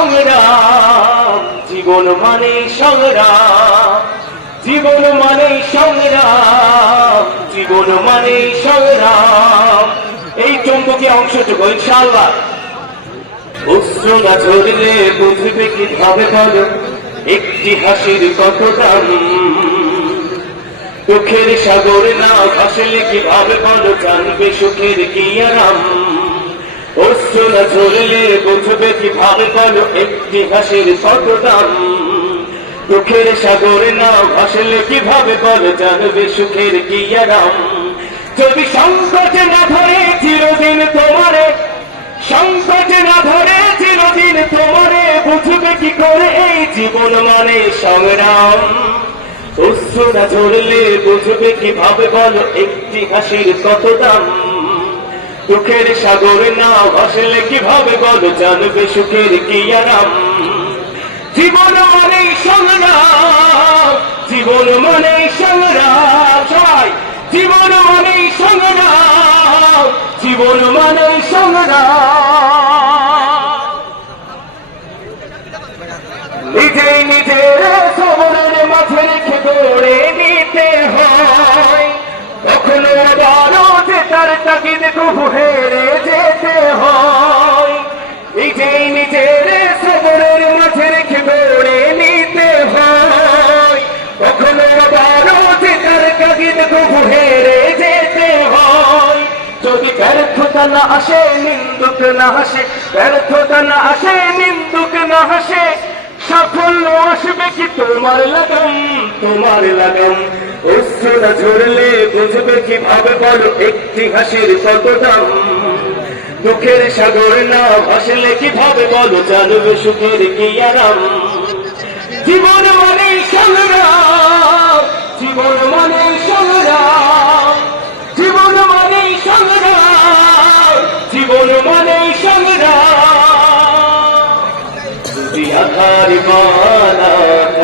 সংগ্রাম জীবন মানে সংগ্রাম জীবন মানে সংগ্রাম জীবন মানে সংগ্রাম এই চম্বকীয় অংশটুকু ইনশাআল্লাহ। অশ্র না ঝরলে বুঝবে কি ভাবে বলো? একটি হাসির কত দাম দুঃখের সাগর না ভাসলে বলো? জানবে সুখের কি আরাম? অশ্র না ঝরলে বুঝবে কি ভাবে বলো একটি হাসির কত দাম দুঃখের সাগর না ভাসলে কীভাবে বলো জানবে সুখের কি আরাম? যদি সংকট না ধরে চিরদিন তোমারে, সংকট না ধরে চিরদিন তোমারে, বুঝবে কি করে এই জীবন মানে সংগ্রাম? ঝরলে বুঝবে কীভাবে বলো একটি হাসির কত দাম? দুঃখের সাগর না ভাসলে কীভাবে বল জানবে সুখের কি আরাম? জীবন মানে সংগ্রাম, জীবন মানে সংগ্রাম জীবন মানে সংগ্রাম, জীবন মানে সংগ্রাম। তার তাগিদ কবু হেরে যেতে হয়। নিজেই নিজের সবরের মাঝে রেখে দৌড়ে নিতে হয়। কখনো বড় যে তার তাগিদ কবু হেরে যেতে হয়। যদি ব্যর্থতা না আসে, নিন্দুক না হাসে ব্যর্থতা না আসে, নিন্দুক না হাসে সাফল্য আসবে কি তোমার লাগাম তোমার লাগাম। অশ্রু ঝরলে বুঝবে কীভাবে বলো? একটি হাসির কত দুঃখের সাগর না ভাসলে কীভাবে বলো? জানবে সুখের কি আরাম? জীবন মানে সংগ্রাম জীবন মানে সংগ্রাম জীবন মানে সংগ্রাম জীবন মানে সংগ্রাম আধার মানা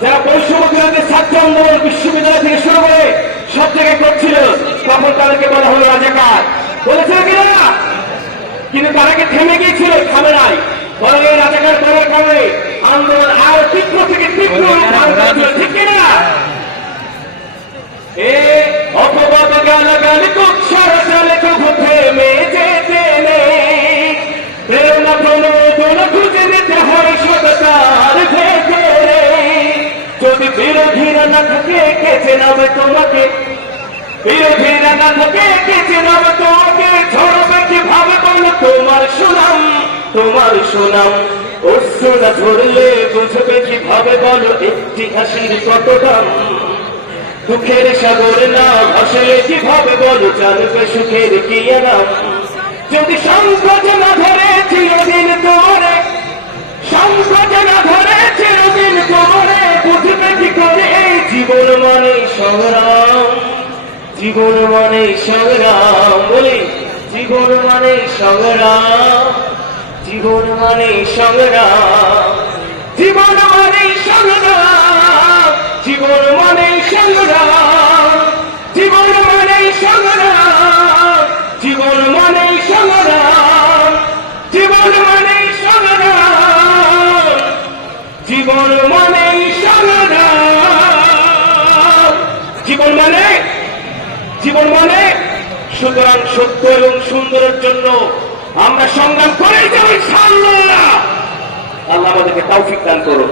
যারা বৈষম্য বিরোধী ছাত্র আন্দোলন বিশ্ববিদ্যালয় থেকে শুরু করে সব জায়গায় করছিল তখন তাদেরকে বলা হলো রাজাকার। বলেছিল কিনা? কিন্তু তারাকে থেমে গিয়েছিল? থামে নাই। বরং এই রাজাকার করার কারণে আন্দোলন আরও তীব্র থেকে তীব্র ঠিক কিনা? এ অপবাদ গালাগালি কুৎসার চালে কবু থেমে যেতে নেই প্রেরণা প্রণোদনা খুঁজে নিতে হয় ভেতরে যদি বিরোধীরা না থাকে কেছে নামে তোমাকে বিরোধীরা না থাকে কেছে নামে তোমাকে, ঝরবে কীভাবে বলল তোমার সুনাম তোমার সুনাম। অশ্রু না ঝরলে বুঝবে কীভাবে বলো? একটি হাসির কত দাম? দুঃখের সাগর না ভাসলে কীভাবে বলো? জানবে সুখের কি আরাম? যদি সংকট না ধরে, চিরদিন তোমারে সংকট না ধরে জীবন মানে সংগ্রাম জীবন মানে সংগ্রাম বলি জীবন মানে সংগ্রাম জীবন মানে সংগ্রাম জীবন মানে সংগ্রাম জীবন মানে সংগ্রাম জীবন মানে সংগ্রাম জীবন মানে সংগ্রাম জীবন মানে সংগ্রাম জীবন মানে জীবন মানে? সুতরাং সত্য এবং সুন্দরের জন্য আমরা সংগ্রাম করেই যাব ইনশাআল্লাহ। আল্লাহ আমাদেরকে তৌফিক দান করুন।